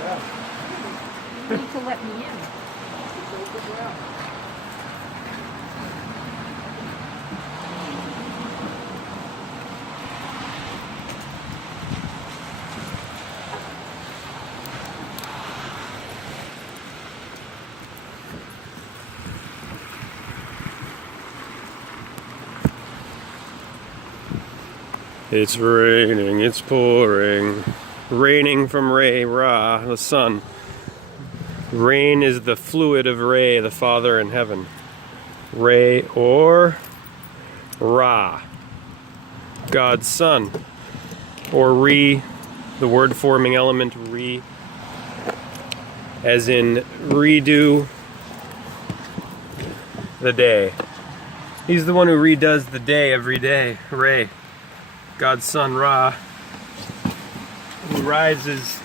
You need to let me in. It's raining, it's pouring. Raining from Re, Ra, the sun. Rain is the fluid of Re, the Father in heaven. Re or Ra, God's Son. Or Re, the word forming element Re, as in redo the day. He's the one who redoes the day every day. Re, God's Son, Ra, who rises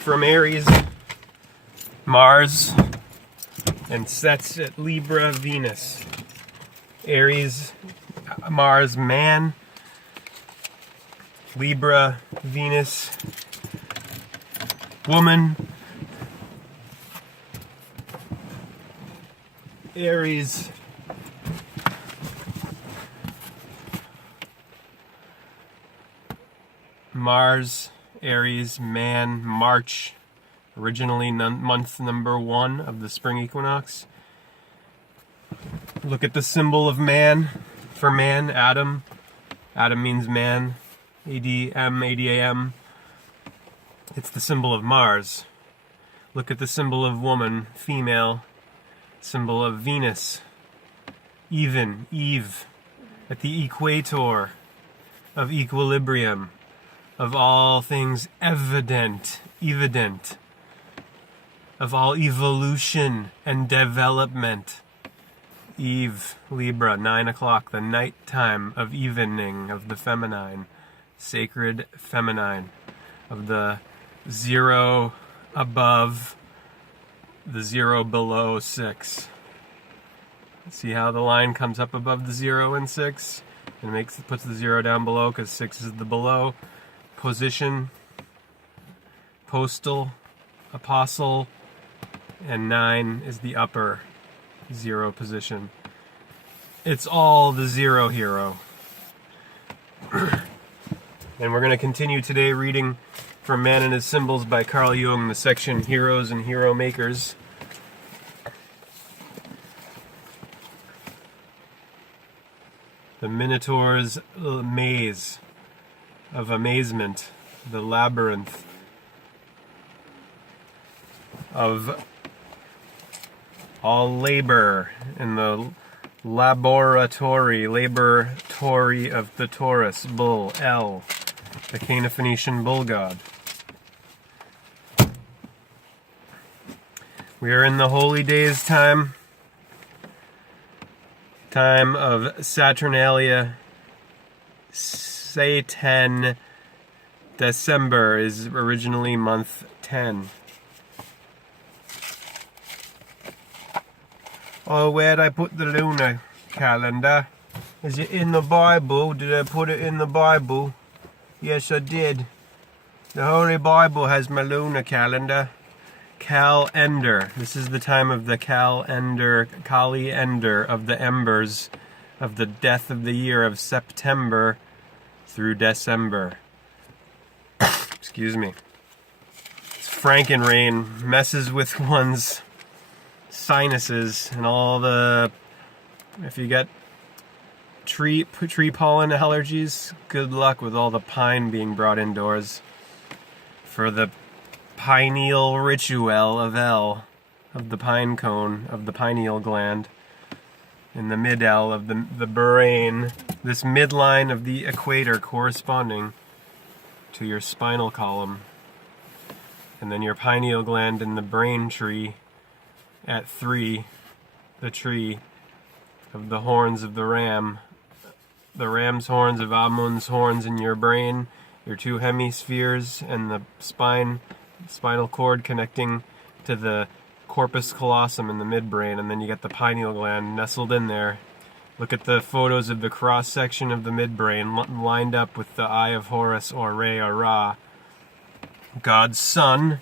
from Aries, Mars, and sets at Libra, Venus. Aries, Mars, man. Libra, Venus, woman. Aries, Mars, Aries, man, March, originally month number 1 of the spring equinox. Look at the symbol of man. For man, Adam. Adam means man. A-D-M, A-D-A-M. It's the symbol of Mars. Look at the symbol of woman, female. Symbol of Venus. Even, Eve. At the equator of equilibrium. Of all things evident. Of all evolution and development. Eve, Libra, 9 o'clock, the night time of evening, of the feminine, sacred feminine, of the 0 above, the 0 below 6. See how the line comes up above the 0 and 6 and puts the 0 down below because 6 is the below position, postal, apostle, and 9 is the upper 0 position. It's all the 0 hero. And we're going to continue today reading from Man and His Symbols by Carl Jung, the section Heroes and Hero Makers. The Minotaur's maze of amazement, the labyrinth of all labor in the laboratory of the Taurus bull, El, the Cana-Phoenician bull god. We are in the holy days time of Saturnalia. Satan. Dec-ember is originally month 10. Oh, where'd I put the lunar calendar? Is it in the Bible? Did I put it in the Bible? Yes, I did. The Holy Bible has my lunar calendar. Calendar. This is the time of the calendar, Kali-ender, of the embers, of the death of the year of September through December. Excuse me. This Frankenrain messes with one's sinuses and all the... If you get tree pollen allergies, good luck with all the pine being brought indoors for the pineal ritual of El, of the pine cone, of the pineal gland, in the mid-L of the brain, this midline of the equator corresponding to your spinal column, and then your pineal gland in the brain tree at 3, the tree of the horns of the ram, the ram's horns of Amun's horns in your brain, your 2 hemispheres, and the spinal cord connecting to the corpus callosum in the midbrain, and then you get the pineal gland nestled in there. Look at the photos of the cross section of the midbrain lined up with the Eye of Horus or Re or Ra. God's Son,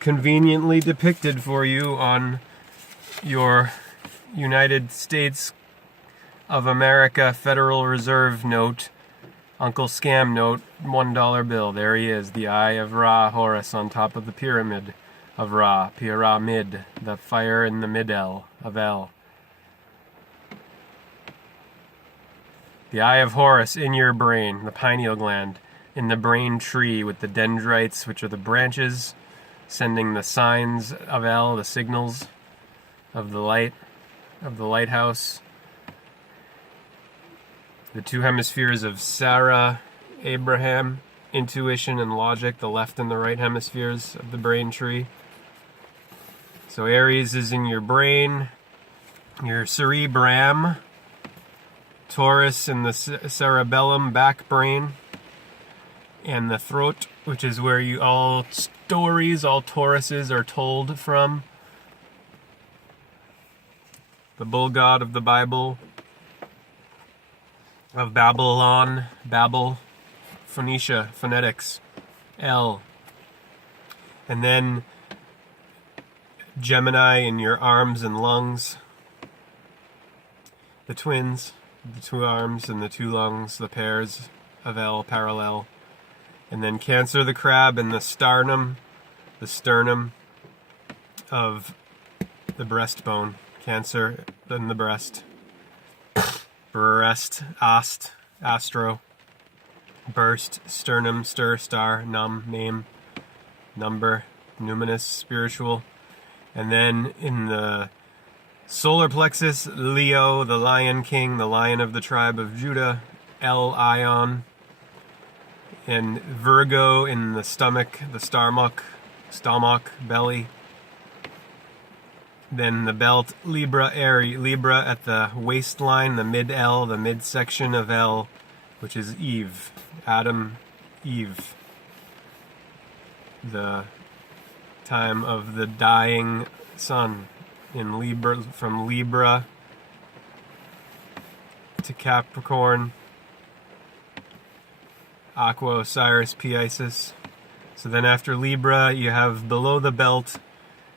conveniently depicted for you on your United States of America Federal Reserve note, Uncle Scam note, $1 bill. There he is, the Eye of Ra, Horus, on top of the pyramid of Ra, pyramid, the fire in the mid-El of El. The Eye of Horus in your brain, the pineal gland, in the brain tree with the dendrites, which are the branches, sending the signs of El, the signals of the light, of the lighthouse. The two hemispheres of Sarah, Abraham, intuition and logic, the left and the right hemispheres of the brain tree. So Aries is in your brain, your cerebrum, Taurus in the cerebellum, back brain, and the throat, which is where all stories, all Tauruses are told from. The bull god of the Bible, of Babylon, Babel, Phoenicia, phonetics, El. And then Gemini in your arms and lungs, the twins, the two arms and the two lungs, the pairs of El, parallel. And then Cancer, the crab, and the sternum of the breastbone. Cancer in the breast. Breast, astro, burst, sternum, stir, star, name, number, numinous, spiritual. And then in the solar plexus, Leo, the lion king, the lion of the tribe of Judah, El Ion. And Virgo in the stomach, the stomach, belly. Then the belt, Libra, Libra at the waistline, the mid-L, the midsection of L, which is Eve, Adam, Eve. The time of the dying sun in Libra, from Libra to Capricorn, Aqua, Osiris, Pisces. So then after Libra, you have below the belt.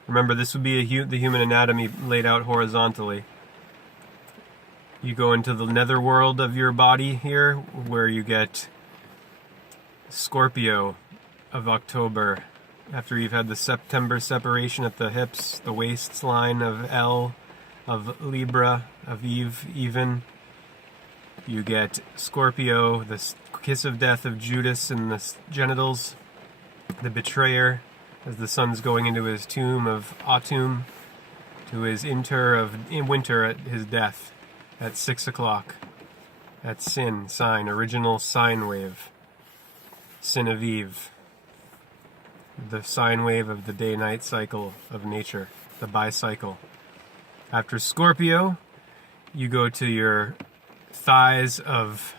Remember, this would be the human anatomy laid out horizontally. You go into the netherworld of your body here, where you get Scorpio of October. After you've had the September separation at the hips, the waistline of L, of Libra, of Eve, even. You get Scorpio, the kiss of death of Judas in the genitals, the betrayer, as the sun's going into his tomb of Autumn, to his winter at his death at 6 o'clock. That's sin, sign, original sine wave. Sin of Eve. The sine wave of the day-night cycle of nature, the bicycle. After Scorpio, you go to your thighs of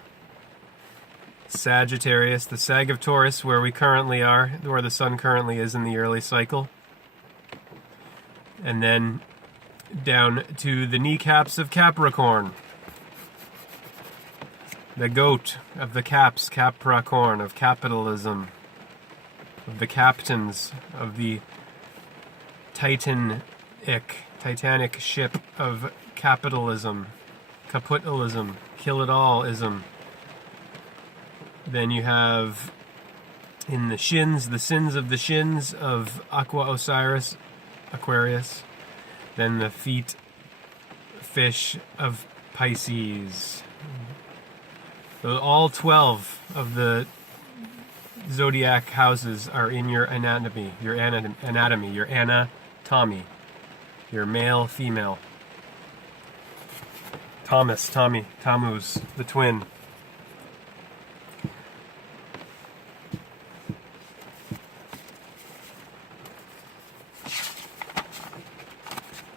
Sagittarius, the Sag of Taurus, where we currently are, where the sun currently is in the early cycle. And then down to the kneecaps of Capricorn. The goat of the caps, Capricorn, of capitalism. Of the captains of the Titanic ship of capitalism. Capitalism. Kill-it-all-ism. Then you have in the shins, the sins of the shins of Aqua Osiris, Aquarius. Then the feet, fish of Pisces. So all 12 of the zodiac houses are in your anatomy, your anatomy, your male, female. Thomas, Tommy, Tammuz, the twin.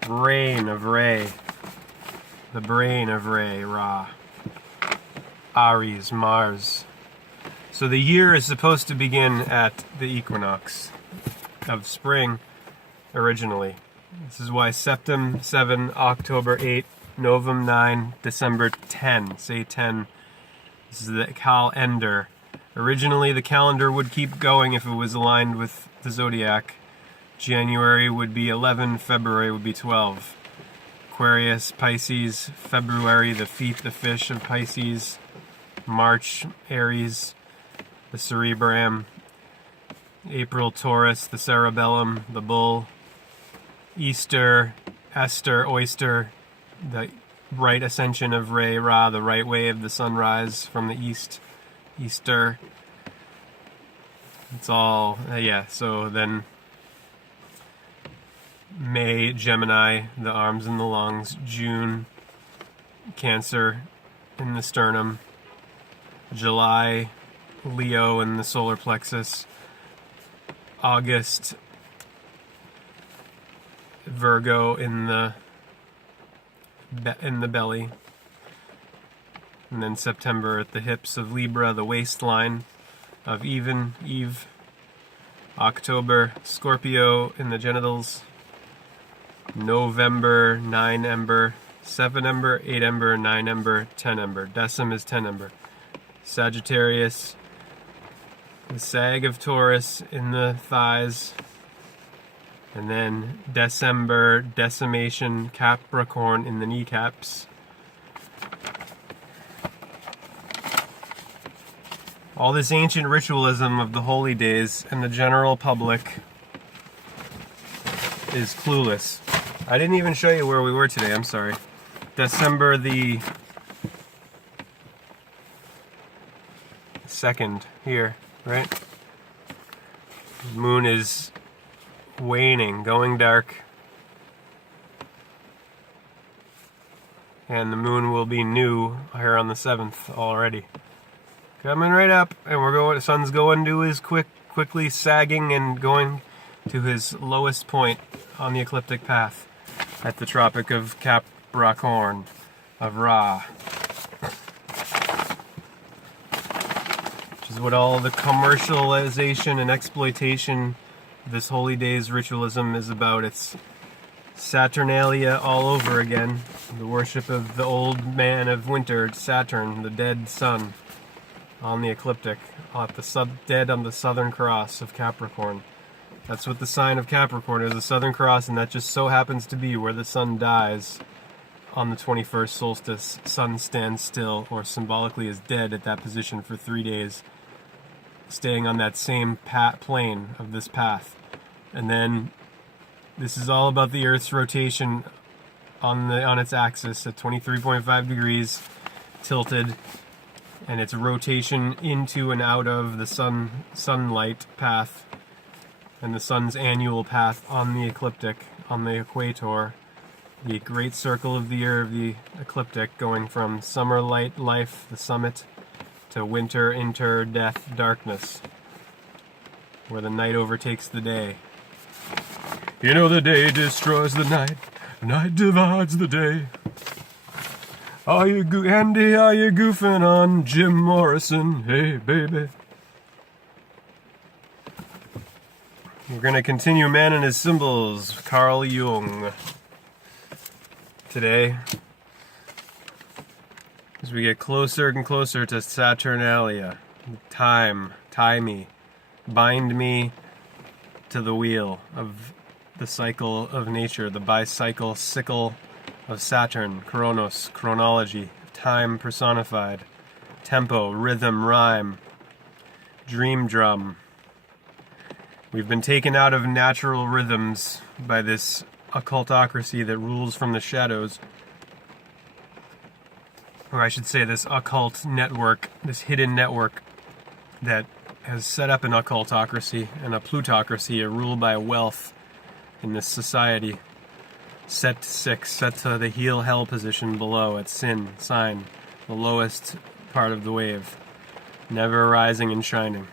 Brain of Re, the brain of Re, Ra. Aries, Mars. So the year is supposed to begin at the equinox of spring originally. This is why Septem 7, October 8, Novem 9, December 10. Say 10. This is the calendar Originally, the calendar would keep going if it was aligned with the zodiac. January would be 11, February would be 12. Aquarius, Pisces, February, the feet, the fish of Pisces. March, Aries, the cerebrum. April, Taurus, the cerebellum, the bull. Easter, Esther, oyster, the right ascension of Re Ra, the right way of the sunrise from the east. Easter. It's all, yeah, so then May, Gemini, the arms and the lungs. June, Cancer in the sternum. July, Leo in the solar plexus. August, Virgo in the belly. And then September at the hips of Libra, the waistline of Eve. October, Scorpio in the genitals. November, 9-ember, 7-ember, 8-ember, 9-ember, 10-ember. Decem is 10-ember. Sagittarius, the sag of Taurus in the thighs. And then Dec-ember, decimation, Capricorn in the kneecaps. All this ancient ritualism of the holy days and the general public is clueless. I didn't even show you where we were today, I'm sorry. December the 2nd here, right? The moon is waning, going dark. And the moon will be new here on the 7th already. Coming right up, and the sun's going to his quickly sagging and going to his lowest point on the ecliptic path at the Tropic of Capricorn of Ra. Which is what all the commercialization and exploitation of this holy days ritualism is about. It's Saturnalia all over again. The worship of the old man of winter, Saturn, the dead sun. On the ecliptic, dead on the southern cross of Capricorn. That's what the sign of Capricorn is, the southern cross, and that just so happens to be where the sun dies on the 21st solstice. Sun stands still, or symbolically is dead at that position for 3 days, staying on that same plane of this path. And then this is all about the Earth's rotation on its axis at 23.5 degrees, tilted, and its rotation into and out of the sunlight path and the sun's annual path on the ecliptic, on the equator, the great circle of the year of the ecliptic, going from summer light life, the summit, to winter, death, darkness, where the night overtakes the day. You know the day destroys the night divides the day. Andy, are you goofing on Jim Morrison? Hey, baby. We're going to continue Man and His Symbols, Carl Jung, today, as we get closer and closer to Saturnalia. Tie me, bind me to the wheel of the cycle of nature, the bicycle sickle of Saturn, Chronos, chronology, time personified, tempo, rhythm, rhyme, dream drum. We've been taken out of natural rhythms by this occultocracy that rules from the shadows. Or I should say this occult network, this hidden network that has set up an occultocracy and a plutocracy, a rule by wealth in this society. Set 6, set to the heel hell position below at sin, sign, the lowest part of the wave, never rising and shining.